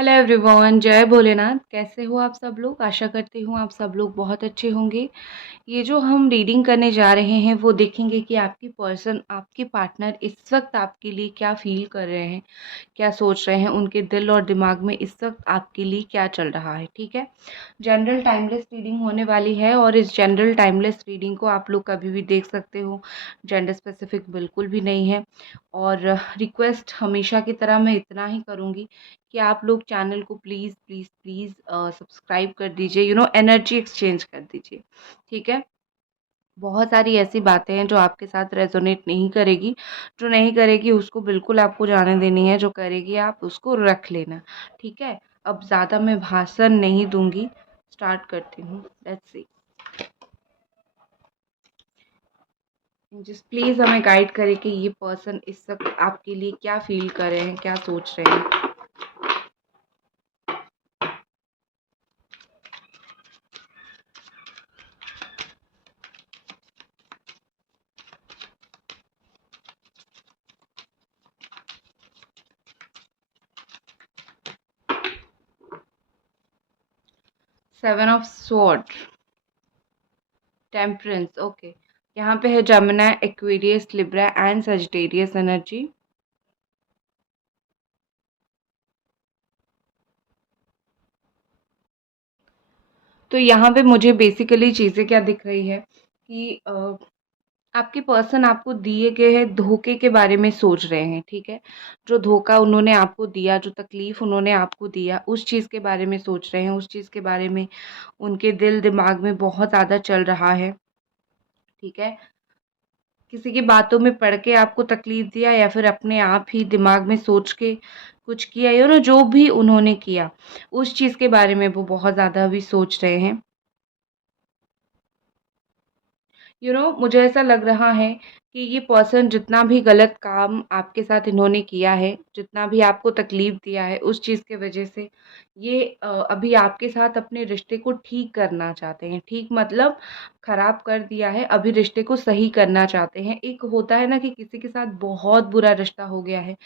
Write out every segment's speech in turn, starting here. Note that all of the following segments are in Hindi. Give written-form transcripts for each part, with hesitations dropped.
हेलो एवरीवन, जय भोलेनाथ। कैसे हो आप सब लोग? आशा करती हूँ आप सब लोग बहुत अच्छे होंगे। ये जो हम रीडिंग करने जा रहे हैं वो देखेंगे कि आपकी पर्सन, आपके पार्टनर इस वक्त आपके लिए क्या फील कर रहे हैं, क्या सोच रहे हैं, उनके दिल और दिमाग में इस वक्त आपके लिए क्या चल रहा है। ठीक है, जनरल टाइमलेस रीडिंग होने वाली है और इस जनरल टाइमलेस रीडिंग को आप लोग कभी भी देख सकते हो। जेंडर स्पेसिफिक बिल्कुल भी नहीं है। और रिक्वेस्ट हमेशा की तरह मैं इतना ही करूँगी कि आप लोग चैनल को प्लीज़ प्लीज़ प्लीज़ सब्सक्राइब कर दीजिए, एनर्जी एक्सचेंज कर दीजिए। ठीक है, बहुत सारी ऐसी बातें हैं जो आपके साथ रेजोनेट नहीं करेगी। जो नहीं करेगी उसको बिल्कुल आपको जाने देनी है, जो करेगी आप उसको रख लेना। ठीक है, अब ज़्यादा मैं भाषण नहीं दूंगी, स्टार्ट करती हूँ। लेट्स सी, जस्ट प्लीज़ हमें गाइड करें कि ये पर्सन इस वक्त आपके लिए क्या फील कर रहे हैं, क्या सोच रहे हैं। 7 ऑफ स्वॉर्ड, टेम्परेंस। ओके, यहाँ पे है Jamuna, Aquarius, Libra and Sagittarius energy. तो यहाँ पे मुझे बेसिकली चीज़ें क्या दिख रही है कि आपके पर्सन आपको दिए गए हैं धोखे के बारे में सोच रहे हैं। ठीक है, जो धोखा उन्होंने आपको दिया, जो तकलीफ उन्होंने आपको दिया, उस चीज़ के बारे में सोच रहे हैं, उस चीज़ के बारे में उनके दिल दिमाग में बहुत ज़्यादा चल रहा है। ठीक है, किसी की बातों में पढ़ के आपको तकलीफ दिया या फिर अपने आप ही दिमाग में सोच के कुछ किया, जो भी उन्होंने किया उस चीज़ के बारे में वो बहुत ज़्यादा अभी सोच रहे हैं। मुझे ऐसा लग रहा है कि ये पर्सन जितना भी गलत काम आपके साथ इन्होंने किया है, जितना भी आपको तकलीफ दिया है, उस चीज़ के वजह से ये अभी आपके साथ अपने रिश्ते को ठीक करना चाहते हैं। ठीक मतलब खराब कर दिया है, अभी रिश्ते को सही करना चाहते हैं। एक होता है ना कि किसी के साथ बहुत बुरा रिश्ता हो गया है,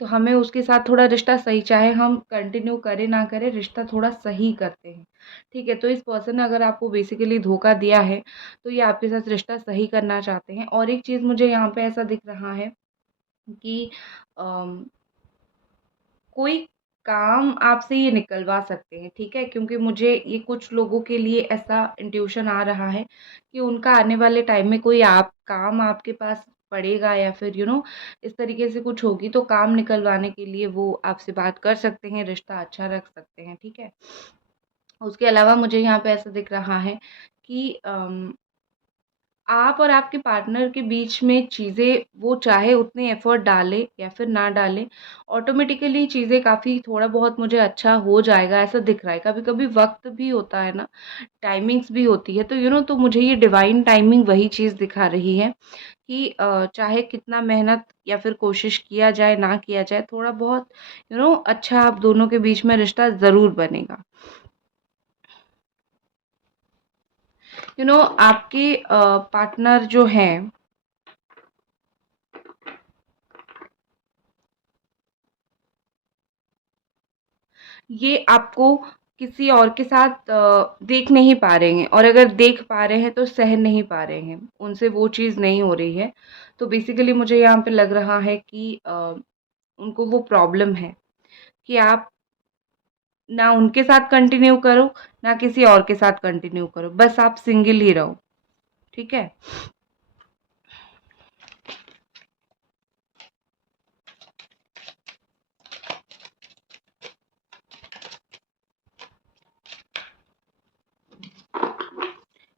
तो हमें उसके साथ थोड़ा रिश्ता सही, चाहे हम कंटिन्यू करें ना करें, रिश्ता थोड़ा सही करते हैं। ठीक है, तो इस पर्सन ने अगर आपको बेसिकली धोखा दिया है तो ये आपके साथ रिश्ता सही करना चाहते हैं। और एक चीज़ मुझे यहाँ पे ऐसा दिख रहा है कि अम, कोई काम आपसे ये निकलवा सकते हैं। ठीक है, क्योंकि मुझे ये कुछ लोगों के लिए ऐसा इंट्यूशन आ रहा है कि उनका आने वाले टाइम में कोई आप काम आपके पास पड़ेगा या फिर इस तरीके से कुछ होगी, तो काम निकलवाने के लिए वो आपसे बात कर सकते हैं, रिश्ता अच्छा रख सकते हैं। ठीक है, उसके अलावा मुझे यहाँ पे ऐसा दिख रहा है कि आप और आपके पार्टनर के बीच में चीज़ें, वो चाहे उतने एफर्ट डाले या फिर ना डाले, ऑटोमेटिकली चीज़ें काफ़ी थोड़ा बहुत मुझे अच्छा हो जाएगा, ऐसा दिख रहा है। कभी कभी वक्त भी होता है ना, टाइमिंग्स भी होती है, तो तो मुझे ये डिवाइन टाइमिंग वही चीज़ दिखा रही है कि चाहे कितना मेहनत या फिर कोशिश किया जाए ना किया जाए, थोड़ा बहुत अच्छा आप दोनों के बीच में रिश्ता ज़रूर बनेगा। आपके पार्टनर जो हैं, ये आपको किसी और के साथ देख नहीं पा रहे हैं, और अगर देख पा रहे हैं तो सह नहीं पा रहे हैं, उनसे वो चीज़ नहीं हो रही है। तो बेसिकली मुझे यहाँ पे लग रहा है कि उनको वो प्रॉब्लम है कि आप ना उनके साथ कंटिन्यू करो, ना किसी और के साथ कंटिन्यू करो, बस आप सिंगल ही रहो। ठीक है,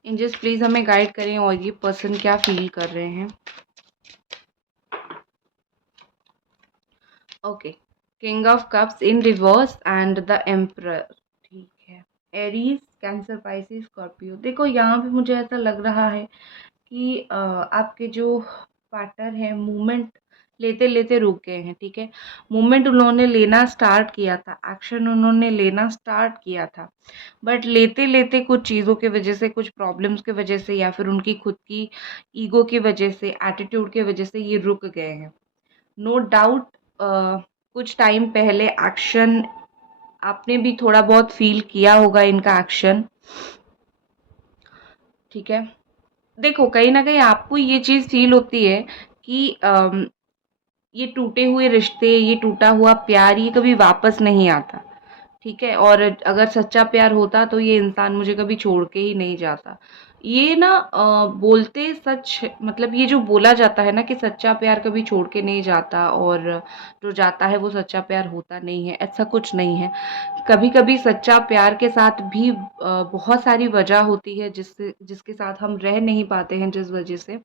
एंजल्स प्लीज़ हमें गाइड करें और ये पर्सन क्या फील कर रहे हैं। Okay, king of cups in reverse and the emperor. ठीक है, एरीज, कैंसर, पाइसिस, स्कॉर्पियो। देखो यहाँ पे मुझे ऐसा लग रहा है कि आपके जो पार्टनर हैं मूवमेंट लेते लेते रुक गए हैं। ठीक है, मूवमेंट उन्होंने लेना स्टार्ट किया था, एक्शन उन्होंने लेना स्टार्ट किया था, बट लेते लेते कुछ चीज़ों की वजह से, कुछ प्रॉब्लम्स की वजह से, या फिर उनकी खुद की ईगो की वजह से, एटीट्यूड की वजह से ये रुक गए हैं। नो डाउट कुछ टाइम पहले एक्शन आपने भी थोड़ा बहुत फ़ील किया होगा इनका एक्शन, ठीक है? देखो, कहीं न कहीं आपको ये चीज़ फ़ील होती है कि ये टूटे हुए रिश्ते, ये टूटा हुआ प्यार, ये कभी वापस नहीं आता, ठीक है? और अगर सच्चा प्यार होता तो ये इंसान मुझे कभी छोड़ के ही नहीं जाता। ये ना बोलते सच, मतलब ये जो बोला जाता है ना कि सच्चा प्यार कभी छोड़ के नहीं जाता और जो जाता है वो सच्चा प्यार होता नहीं है, ऐसा कुछ नहीं है। कभी-कभी सच्चा प्यार के साथ भी बहुत सारी वजह होती है जिसके साथ हम रह नहीं पाते हैं जिस वजह से।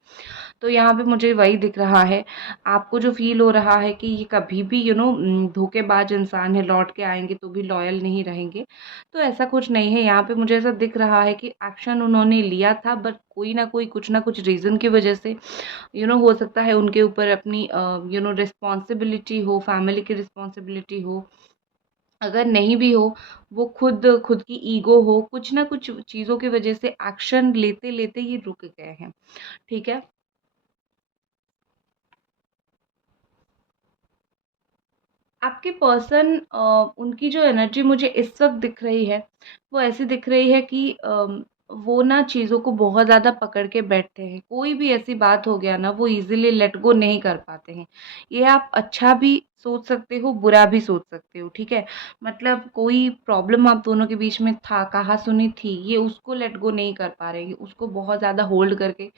तो यहाँ पे मुझे वही दिख रहा है। आपको जो फ़ील हो रहा है कि ये कभी भी धोखेबाज इंसान है, लौट के आएँगे तो भी लॉयल नहीं रहेंगे, तो ऐसा कुछ नहीं है। यहाँ पे मुझे ऐसा दिख रहा है कि एक्शन उन्होंने लिया था, बट कोई ना कोई कुछ ना कुछ रीज़न की वजह से हो सकता है उनके ऊपर अपनी रिस्पॉन्सिबिलिटी हो, फैमिली की रिस्पॉन्सिबिलिटी हो। अगर नहीं भी हो, वो खुद खुद की ईगो हो, कुछ ना कुछ चीज़ों की वजह से एक्शन लेते-लेते ये रुक गए हैं, ठीक है? आपके पर्सन उनकी जो एनर्जी मुझे इस वक़्त दिख रही है, वो ऐसी दिख रही है कि वो ना चीज़ों को बहुत ज़्यादा पकड़ के बैठते हैं। कोई भी ऐसी बात हो गया ना, वो ईज़िली लेट गो नहीं कर पाते हैं। ये आप अच्छा भी सोच सकते हो, बुरा भी सोच सकते हो, ठीक है? मतलब कोई प्रॉब्लम आप दोनों के बीच में था, कहा-सुनी थी, ये उसको लेट गो नहीं कर पा रहे हैं, उसको बहुत ज़्यादा होल्ड करके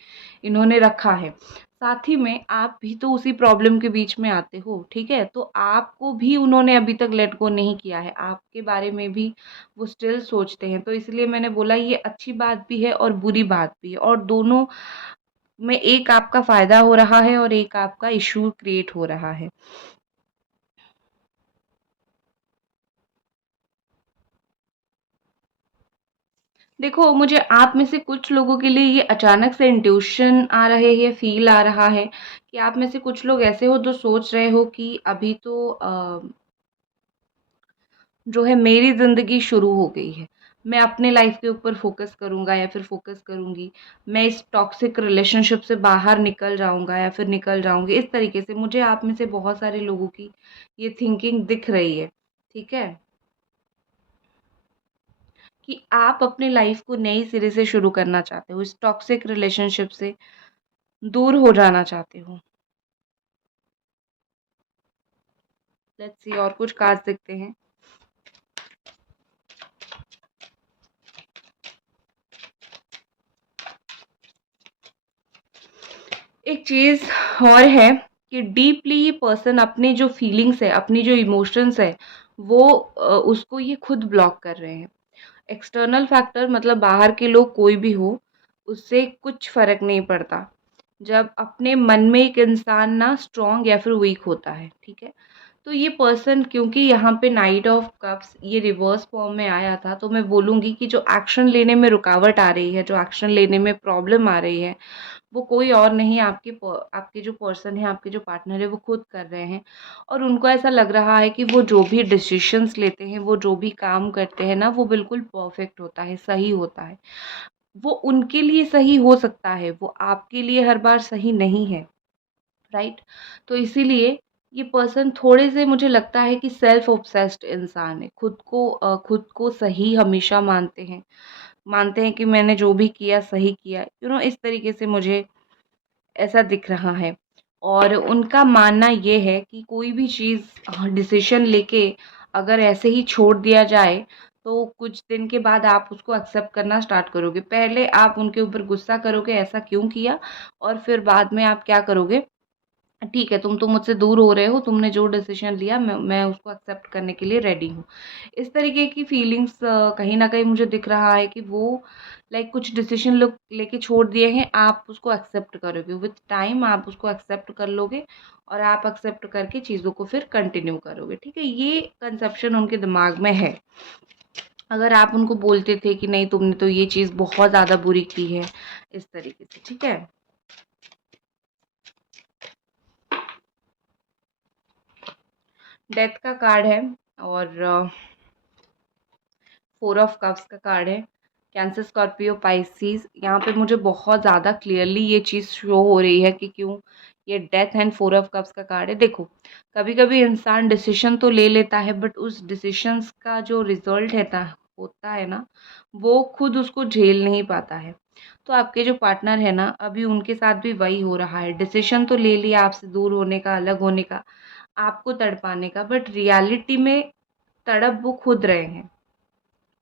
इन्होंने रखा है। साथ ही में आप भी तो उसी प्रॉब्लम के बीच में आते हो, ठीक है? तो आपको भी उन्होंने अभी तक लेट गो नहीं किया है, आपके बारे में भी वो स्टिल सोचते हैं। तो इसलिए मैंने बोला ये अच्छी बात भी है और बुरी बात भी है और दोनों में एक आपका फ़ायदा हो रहा है और एक आपका इश्यू क्रिएट हो रहा है। देखो, मुझे आप में से कुछ लोगों के लिए ये अचानक से इंट्यूशन आ रहे है, फ़ील आ रहा है कि आप में से कुछ लोग ऐसे हो जो सोच रहे हो कि अभी तो जो है मेरी ज़िंदगी शुरू हो गई है। मैं अपने लाइफ़ के ऊपर फ़ोकस करूँगा या फिर फ़ोकस करूँगी। मैं इस टॉक्सिक रिलेशनशिप से बाहर निकल जाऊँगा या फिर निकल जाऊँगी। इस तरीके से मुझे आप में से बहुत सारे लोगों की ये थिंकिंग दिख रही है, ठीक है? कि आप अपने लाइफ़ को नए सिरे से शुरू करना चाहते हो, इस टॉक्सिक रिलेशनशिप से दूर हो जाना चाहते हो। लेट्स सी और कुछ कार्ड्स देखते हैं। एक चीज़ और है कि डीपली ये पर्सन अपने जो फीलिंग्स है, अपनी जो इमोशंस है, वो उसको ये खुद ब्लॉक कर रहे हैं। एक्सटर्नल फैक्टर मतलब बाहर के लोग कोई भी हो, उससे कुछ फ़र्क नहीं पड़ता। जब अपने मन में एक इंसान ना स्ट्रॉन्ग या फिर वीक होता है, ठीक है? तो ये पर्सन क्योंकि यहाँ पे नाइट ऑफ कप्स ये रिवर्स फॉर्म में आया था, तो मैं बोलूँगी कि जो एक्शन लेने में रुकावट आ रही है, जो एक्शन लेने में प्रॉब्लम आ रही है, वो कोई और नहीं आपके जो पर्सन है, आपके जो पार्टनर है वो खुद कर रहे हैं और उनको ऐसा लग रहा है कि वो जो भी डिसीज़न्स लेते हैं, वो जो भी काम करते हैं ना, वो बिल्कुल परफेक्ट होता है, सही होता है। वो उनके लिए सही हो सकता है, वो आपके लिए हर बार सही नहीं है, राइट? तो इसीलिए ये पर्सन थोड़े से मुझे लगता है कि सेल्फ ऑब्सेस्ड इंसान है। खुद को सही हमेशा मानते हैं कि मैंने जो भी किया सही किया। इस तरीके से मुझे ऐसा दिख रहा है और उनका मानना ये है कि कोई भी चीज़ डिसीज़न लेके अगर ऐसे ही छोड़ दिया जाए, तो कुछ दिन के बाद आप उसको एक्सेप्ट करना स्टार्ट करोगे। पहले आप उनके ऊपर गुस्सा करोगे, ऐसा क्यों किया? और फिर बाद में आप क्या करोगे? ठीक है, तुम तो मुझसे दूर हो रहे हो, तुमने जो डिसीज़न लिया मैं उसको एक्सेप्ट करने के लिए रेडी हूँ। इस तरीके की फीलिंग्स कहीं न कहीं मुझे दिख रहा है कि वो लाइक कुछ डिसीज़न लोग लेके छोड़ दिए हैं, आप उसको एक्सेप्ट करोगे। विथ टाइम आप उसको एक्सेप्ट कर लोगे और आप एक्सेप्ट करके चीज़ों को फिर कंटिन्यू करोगे, ठीक है? ये कंसेप्शन उनके दिमाग में है। अगर आप उनको बोलते थे कि नहीं तुमने तो ये चीज़ बहुत ज़्यादा बुरी की है, इस तरीके से, ठीक है? डेथ का कार्ड है और 4 ऑफ कप्स का कार्ड है। कैंसर, स्कॉर्पियो, पाइसेस यहाँ पे मुझे बहुत ज़्यादा क्लियरली ये चीज़ शो हो रही है कि क्यों ये डेथ एंड 4 ऑफ कप्स का कार्ड है। देखो, कभी-कभी इंसान डिसीज़न तो ले लेता है बट उस डिसीज़न्स का जो रिज़ल्ट है ना होता है ना, वो खुद उसको झेल नहीं पाता है। तो आपके जो पार्टनर है ना, अभी उनके साथ भी वही हो रहा है। डिसीज़न तो ले लिया आपसे दूर होने का, अलग होने का, आपको तड़पाने का, बट रियलिटी में तड़प वो खुद रहे हैं।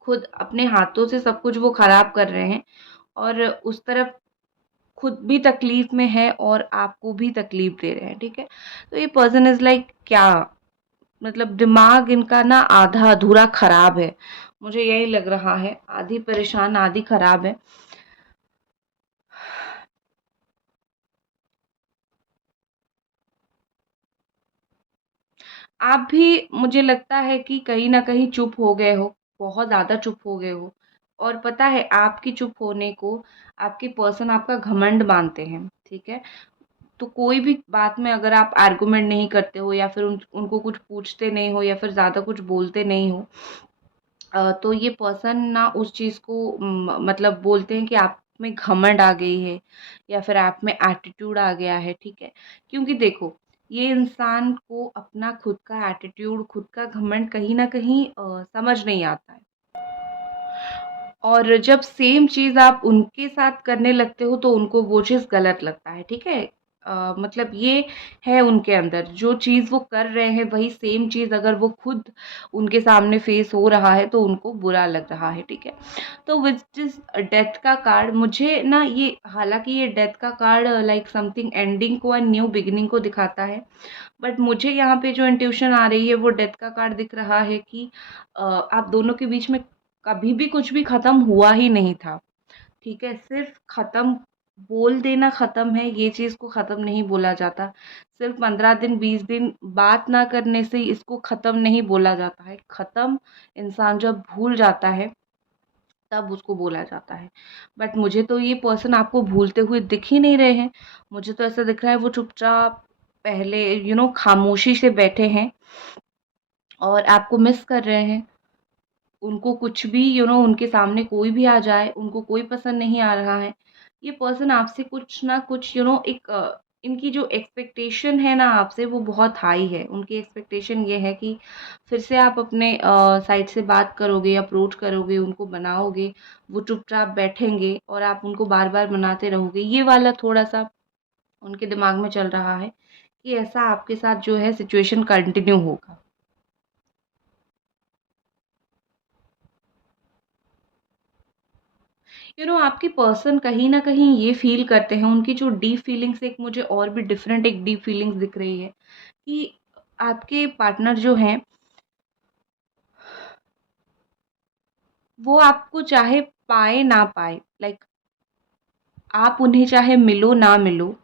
खुद अपने हाथों से सब कुछ वो खराब कर रहे हैं और उस तरफ खुद भी तकलीफ में है और आपको भी तकलीफ दे रहे हैं, ठीक है? तो ये पर्सन इज़ लाइक क्या मतलब दिमाग इनका ना आधा अधूरा खराब है। मुझे यही लग रहा है, आधी परेशान आधी खराब है। आप भी मुझे लगता है कि कहीं न कहीं चुप हो गए हो, बहुत ज़्यादा चुप हो गए हो और पता है आपकी चुप होने को आपके पर्सन आपका घमंड मानते हैं, ठीक है? तो कोई भी बात में अगर आप आर्गुमेंट नहीं करते हो या फिर उनको कुछ पूछते नहीं हो या फिर ज़्यादा कुछ बोलते नहीं हो तो ये पर्सन ना उस चीज़ को मतलब बोलते हैं कि आप में घमंड आ गई है या फिर आप में एटीट्यूड आ गया है, ठीक है? क्योंकि देखो, ये इंसान को अपना खुद का एटीट्यूड, खुद का घमंड कहीं न कहीं समझ नहीं आता है। और जब सेम चीज़ आप उनके साथ करने लगते हो तो उनको वो चीज़ गलत लगता है, ठीक है? मतलब ये है उनके अंदर, जो चीज़ वो कर रहे हैं वही सेम चीज़ अगर वो खुद उनके सामने फेस हो रहा है तो उनको बुरा लग रहा है, ठीक है? तो विच इज़ डेथ का कार्ड मुझे ना ये हालाँकि ये डेथ का कार्ड लाइक समथिंग एंडिंग को एंड न्यू बिगिनिंग को दिखाता है, बट मुझे यहाँ पे जो इंट्यूशन आ रही है वो डेथ का कार्ड दिख रहा है कि आप दोनों के बीच में कभी भी कुछ भी ख़त्म हुआ ही नहीं था, ठीक है? सिर्फ़ ख़त्म बोल देना ख़त्म है, ये चीज़ को ख़त्म नहीं बोला जाता। सिर्फ़ 15 दिन, 20 दिन बात ना करने से इसको ख़त्म नहीं बोला जाता है। ख़त्म इंसान जब भूल जाता है, तब उसको बोला जाता है। बट मुझे तो ये पर्सन आपको भूलते हुए दिख ही नहीं रहे हैं। मुझे तो ऐसा दिख रहा है वो चुपचाप पहले खामोशी से बैठे हैं और आपको मिस कर रहे हैं। उनको कुछ भी उनके सामने कोई भी आ जाए, उनको कोई पसंद नहीं आ रहा है। ये पर्सन आपसे कुछ ना कुछ एक इनकी जो एक्सपेक्टेशन है ना आपसे वो बहुत हाई है। उनकी एक्सपेक्टेशन ये है कि फिर से आप अपने साइड से बात करोगे, अप्रोच करोगे, उनको बनाओगे, वो चुपचाप बैठेंगे और आप उनको बार-बार मनाते रहोगे। ये वाला थोड़ा-सा उनके दिमाग में चल रहा है कि ऐसा आपके साथ जो है सिचुएशन कंटिन्यू होगा। आपकी पर्सन कहीं न कहीं ये फ़ील करते हैं, उनकी जो डीप फीलिंग्स एक मुझे और भी डिफरेंट एक डीप फीलिंग्स दिख रही है कि आपके पार्टनर जो हैं, वो आपको चाहे पाए ना पाए, लाइक आप उन्हें चाहे मिलो ना मिलो,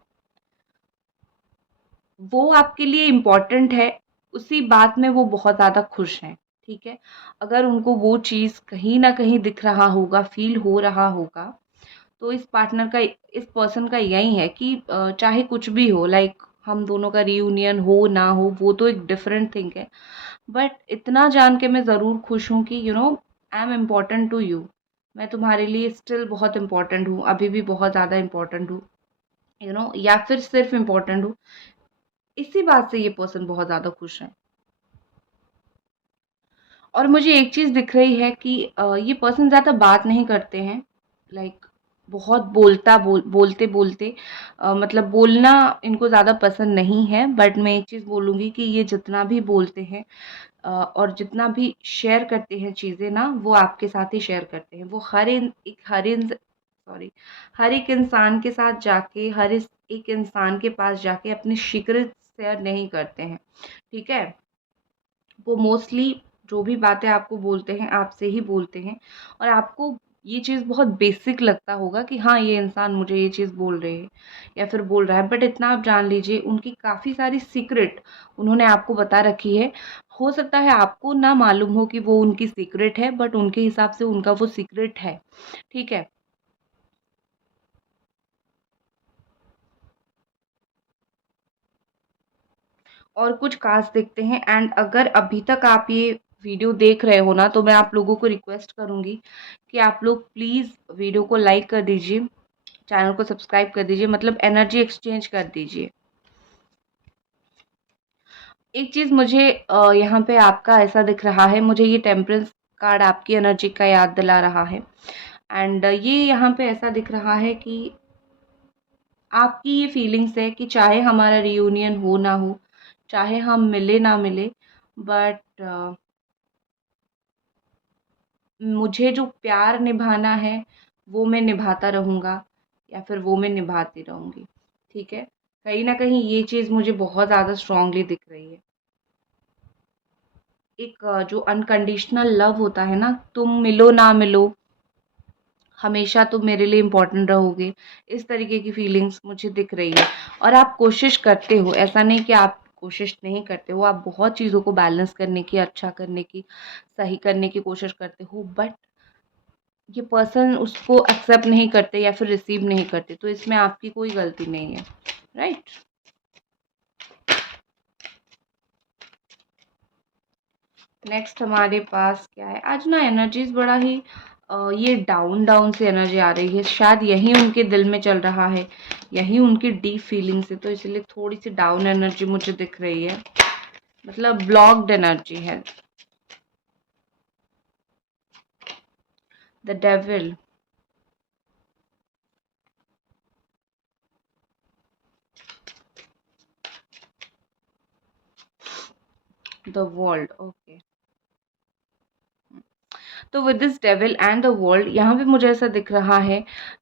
वो आपके लिए इम्पोर्टेंट है, उसी बात में वो बहुत ज़्यादा खुश हैं, ठीक है? अगर उनको वो चीज़ कहीं न कहीं दिख रहा होगा, फ़ील हो रहा होगा तो इस पर्सन का यही है कि चाहे कुछ भी हो लाइक हम दोनों का रियूनियन हो ना हो वो तो एक डिफरेंट थिंग है बट इतना जान के मैं ज़रूर खुश हूँ कि I am important to you. मैं तुम्हारे लिए स्टिल बहुत इम्पोर्टेंट हूँ, अभी भी बहुत ज़्यादा इम्पोर्टेंट हूँ, या फिर सिर्फ इम्पोर्टेंट हूँ। इसी बात से ये पर्सन बहुत ज़्यादा खुश है। और मुझे एक चीज़ दिख रही है कि ये पर्सन ज़्यादा बात नहीं करते हैं, लाइक बहुत बोलते-बोलते मतलब बोलना इनको ज़्यादा पसंद नहीं है, बट मैं एक चीज़ बोलूँगी कि ये जितना भी बोलते हैं और जितना भी शेयर करते हैं चीज़ें ना, वो आपके साथ ही शेयर करते हैं। वो हर एक इंसान के साथ जाके, एक इंसान के पास जाके अपनी सीक्रेट शेयर नहीं करते हैं, ठीक है? वो मोस्टली जो भी बातें आपको बोलते हैं, आपसे ही बोलते हैं और आपको ये चीज़ बहुत बेसिक लगता होगा कि हाँ, ये इंसान मुझे ये चीज़ बोल रहे है या फिर बोल रहा है। बट इतना आप जान लीजिए उनकी काफ़ी सारी सीक्रेट उन्होंने आपको बता रखी है। हो सकता है आपको ना मालूम हो कि वो उनकी सीक्रेट है बट उनके हिसाब से उनका वो सीक्रेट है, ठीक है? और कुछ कास्ट देखते हैं एंड अगर अभी तक आप ये वीडियो देख रहे हो ना तो मैं आप लोगों को रिक्वेस्ट करूँगी कि आप लोग प्लीज़ वीडियो को लाइक कर दीजिए, चैनल को सब्सक्राइब कर दीजिए मतलब एनर्जी एक्सचेंज कर दीजिए। एक चीज़ मुझे यहाँ पे आपका ऐसा दिख रहा है, मुझे ये टेम्परेंस कार्ड आपकी एनर्जी का याद दिला रहा है। एंड ये यहाँ पे ऐसा दिख रहा है कि आपकी ये फीलिंग्स है कि चाहे हमारा रियूनियन हो ना हो, चाहे हम मिले ना मिले, बट मुझे जो प्यार निभाना है वो मैं निभाता रहूँगा, या फिर वो मैं निभाती रहूँगी। ठीक है? कहीं न कहीं ये चीज़ मुझे बहुत ज़्यादा स्ट्रॉन्गली दिख रही है। एक जो अनकंडीशनल लव होता है ना, तुम मिलो ना मिलो, हमेशा तुम मेरे लिए इम्पोर्टेंट रहोगे, इस तरीके की फीलिंग्स मुझे दिख रही है। और आप कोशिश करते हो, ऐसा नहीं कि आप कोशिश नहीं करते हो, आप बहुत चीज़ों को बैलेंस करने की, अच्छा करने की, सही करने की कोशिश करते हो, बट ये पर्सन उसको एक्सेप्ट नहीं करते या फिर रिसीव नहीं करते, तो इसमें आपकी कोई गलती नहीं है, राइट? नेक्स्ट हमारे पास क्या है, आज ना एनर्जीज बड़ा ही ये डाउन डाउन से एनर्जी आ रही है, शायद यही उनके दिल में चल रहा है, यही उनकी डीप फीलिंग्स है, तो इसलिए थोड़ी सी डाउन एनर्जी मुझे दिख रही है, मतलब ब्लॉक्ड एनर्जी है। The devil, the world, okay. तो with this devil and the world, यहाँ पे मुझे ऐसा दिख रहा है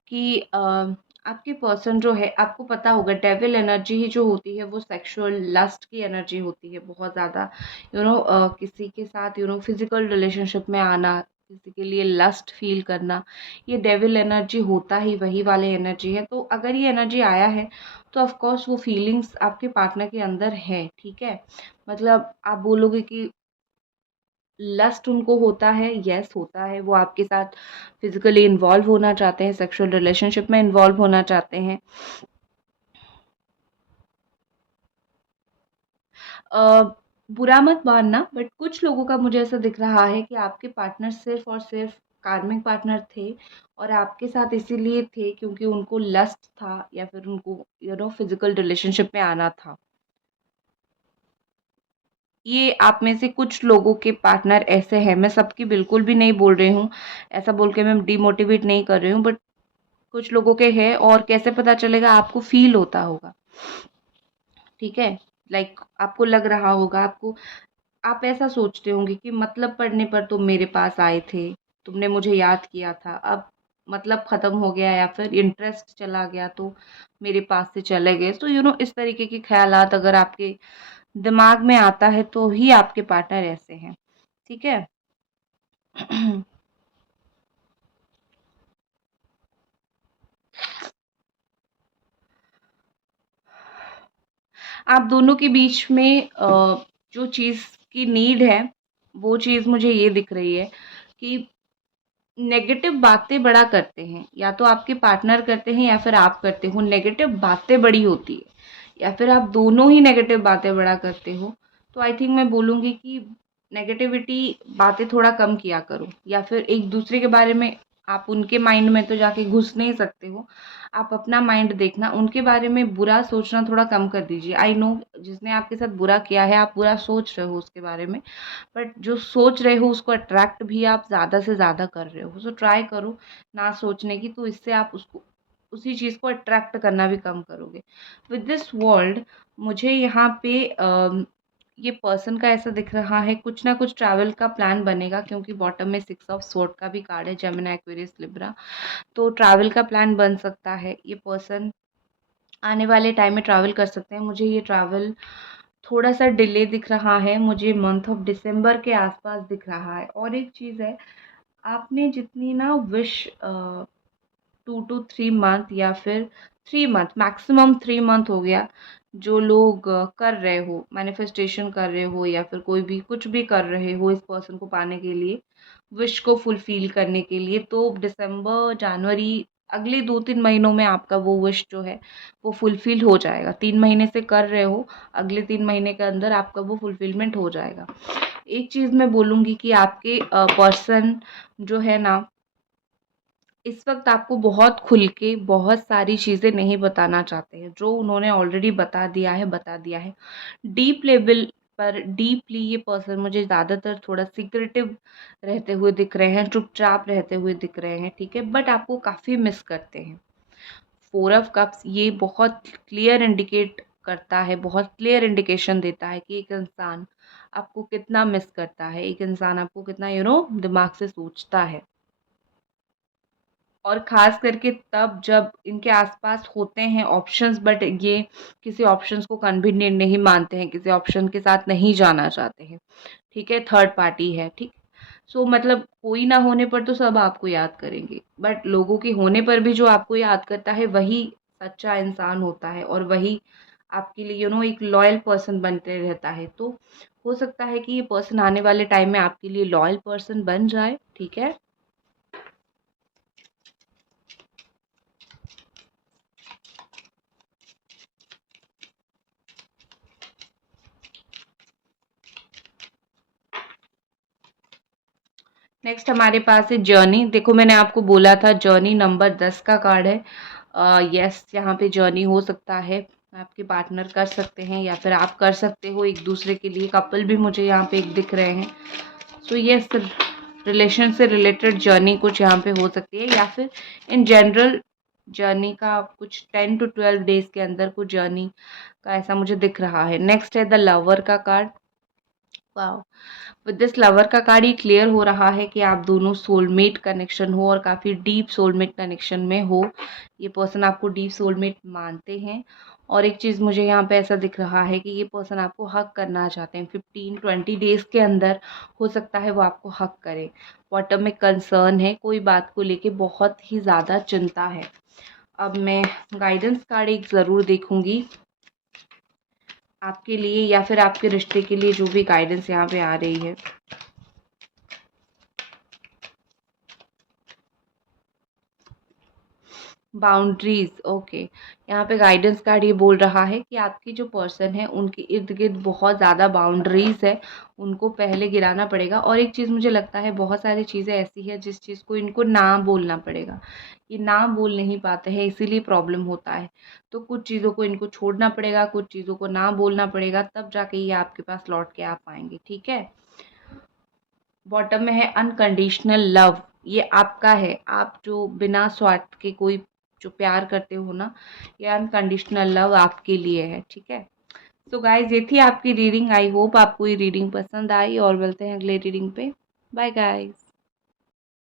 कि आपके पर्सन जो है, आपको पता होगा डेविल एनर्जी ही जो होती है वो सेक्सुअल लस्ट की एनर्जी होती है, बहुत ज़्यादा किसी के साथ फिजिकल रिलेशनशिप में आना, किसी के लिए लस्ट फील करना, ये डेविल एनर्जी होता ही वही वाले एनर्जी है। तो अगर ये एनर्जी आया है तो ऑफ कोर्स वो फीलिंग्स आपके पार्टनर के अंदर है, ठीक है? मतलब आप बोलोगे कि लस्ट उनको होता है, यस होता है, वो आपके साथ फिजिकली इन्वॉल्व होना चाहते हैं, सेक्सुअल रिलेशनशिप में इन्वॉल्व होना चाहते हैं। बुरा मत मानना, बट कुछ लोगों का मुझे ऐसा दिख रहा है कि आपके पार्टनर सिर्फ और सिर्फ कार्मिक पार्टनर थे, और आपके साथ इसीलिए थे क्योंकि उनको लस्ट था, या फिर उनको फिजिकल रिलेशनशिप में आना था। ये आप में से कुछ लोगों के पार्टनर ऐसे हैं, मैं सबकी बिल्कुल भी नहीं बोल रही हूँ, ऐसा बोल के मैं डिमोटिवेट नहीं कर रही हूँ, बट कुछ लोगों के हैं, और कैसे पता चलेगा, आपको फील होता होगा, ठीक है? लाइक आपको लग रहा होगा, आपको आप ऐसा सोचते होंगे कि मतलब पड़ने पर तुम मेरे पास आए थे, तुमने मुझे याद किया था, अब मतलब खत्म हो गया या फिर इंटरेस्ट चला गया तो मेरे पास से चले गए। तो इस तरीके के ख्यालात अगर आपके दिमाग में आता है तो ही आपके पार्टनर ऐसे हैं, ठीक है? आप दोनों के बीच में जो चीज़ की नीड है, वो चीज़ मुझे ये दिख रही है कि नेगेटिव बातें बड़ा करते हैं, या तो आपके पार्टनर करते हैं या फिर आप करते हो, नेगेटिव बातें बड़ी होती है, या फिर आप दोनों ही नेगेटिव बातें बड़ा करते हो। तो आई थिंक मैं बोलूँगी कि नेगेटिविटी बातें थोड़ा कम किया करो, या फिर एक दूसरे के बारे में, आप उनके माइंड में तो जाके घुस नहीं सकते हो, आप अपना माइंड देखना, उनके बारे में बुरा सोचना थोड़ा कम कर दीजिए। आई नो जिसने आपके साथ बुरा किया है आप बुरा सोच रहे हो उसके बारे में, बट जो सोच रहे हो उसको अट्रैक्ट भी आप ज़्यादा से ज़्यादा कर रहे हो, सो ट्राई करो ना सोचने की, तो इससे आप उसको उसी चीज़ को अट्रैक्ट करना भी कम करोगे। विद दिस वर्ल्ड, मुझे यहाँ पे ये पर्सन का ऐसा दिख रहा है, कुछ ना कुछ ट्रैवल का प्लान बनेगा, क्योंकि बॉटम में 6 ऑफ स्वॉर्ड का भी कार्ड है, जेमिनी, एक्वेरियस, लिब्रा, तो ट्रैवल का प्लान बन सकता है। ये पर्सन आने वाले टाइम में ट्रैवल कर सकते हैं। मुझे ये ट्रैवल थोड़ा सा डिले दिख रहा है, मुझे मंथ ऑफ दिसंबर के आसपास दिख रहा है। और एक चीज़ है, आपने जितनी ना विश 2 to 3 मंथ, या फिर 3 मंथ, मैक्सिमम 3 मंथ हो गया, जो लोग कर रहे हो, मैनिफेस्टेशन कर रहे हो, या फिर कोई भी कुछ भी कर रहे हो इस पर्सन को पाने के लिए, विश को फुलफिल करने के लिए, तो दिसंबर, जनवरी, अगले 2-3 महीनों में आपका वो विश जो है वो फुलफिल हो जाएगा। 3 महीने से कर रहे हो, अगले 3 महीने के अंदर आपका वो फुलफिलमेंट हो जाएगा। एक चीज़ मैं बोलूँगी कि आपके पर्सन जो है ना, इस वक्त आपको बहुत खुल के बहुत सारी चीज़ें नहीं बताना चाहते हैं, जो उन्होंने ऑलरेडी बता दिया है, बता दिया है। डीप लेवल पर डीपली ये पर्सन मुझे ज़्यादातर थोड़ा सीक्रेटिव रहते हुए दिख रहे हैं, चुपचाप रहते हुए दिख रहे हैं, ठीक है, बट आपको काफ़ी मिस करते हैं। 4 ऑफ कप्स ये बहुत क्लियर इंडिकेट करता है, बहुत क्लियर इंडिकेशन देता है कि एक इंसान आपको कितना मिस करता है, एक इंसान आपको कितना दिमाग से सोचता है। और ख़ास करके तब जब इनके आस-पास होते हैं ऑप्शंस, बट ये किसी ऑप्शंस को कन्वीनिएंट नहीं मानते हैं, किसी ऑप्शन के साथ नहीं जाना चाहते हैं, ठीक है, थर्ड पार्टी है, ठीक। सो मतलब कोई ना होने पर तो सब आपको याद करेंगे, बट लोगों के होने पर भी जो आपको याद करता है वही सच्चा इंसान होता है, और वही आपके लिए एक लॉयल पर्सन बनते रहता है। तो हो सकता है कि ये पर्सन आने वाले टाइम में आपके लिए लॉयल पर्सन बन जाए, ठीक है। नेक्स्ट हमारे पास है जर्नी। देखो मैंने आपको बोला था जर्नी नंबर 10 का कार्ड है। यस, यहाँ पे जर्नी हो सकता है, आपके पार्टनर कर सकते हैं या फिर आप कर सकते हो एक दूसरे के लिए। कपल भी मुझे यहाँ पे एक दिख रहे हैं। सो यस, रिलेशन से रिलेटेड जर्नी कुछ यहाँ पे हो सकती है, या फिर इन जनरल जर्नी का कुछ 10 to 12 डेज के अंदर कुछ जर्नी का ऐसा मुझे दिख रहा है। नेक्स्ट है द लवर का card. Wow, with this lover का कार्ड ये क्लियर हो रहा है कि आप दोनों सोलमेट कनेक्शन हो, और काफ़ी डीप सोलमेट कनेक्शन में हो। ये पर्सन आपको डीप सोलमेट मानते हैं। और एक चीज़ मुझे यहाँ पे ऐसा दिख रहा है कि ये पर्सन आपको हक करना चाहते हैं 15-20 डेज के अंदर। हो सकता है वो आपको हक करें। बॉटम में कंसर्न है, कोई बात को लेके बहुत ही ज़्यादा चिंता है। अब मैं गाइडेंस कार्ड एक ज़रूर देखूंगी आपके लिए, या फिर आपके रिश्ते के लिए जो भी गाइडेंस यहाँ पे आ रही है। Boundaries, okay. यहाँ पे गाइडेंस कार्ड ये बोल रहा है कि आपकी जो पर्सन है उनके इर्द गिर्द बहुत ज़्यादा बाउंड्रीज है, उनको पहले गिराना पड़ेगा। और एक चीज़ मुझे लगता है बहुत सारी चीज़ें ऐसी है जिस चीज़ को इनको ना बोलना पड़ेगा, ये ना बोल नहीं पाते हैं, इसीलिए प्रॉब्लम होता है। तो कुछ चीज़ों को इनको छोड़ना पड़ेगा, कुछ चीज़ों को ना बोलना पड़ेगा, तब जाके ये आपके पास लौट के आ पाएंगे, ठीक है। बॉटम में है अनकंडीशनल लव। ये आपका है, आप जो बिना स्वार्थ के कोई जो प्यार करते हो ना, ये अनकंडीशनल लव आपके लिए है, ठीक है। तो गाइज ये थी आपकी रीडिंग। आई होप आपको ये रीडिंग पसंद आई, और मिलते हैं अगले रीडिंग पे। Bye guys.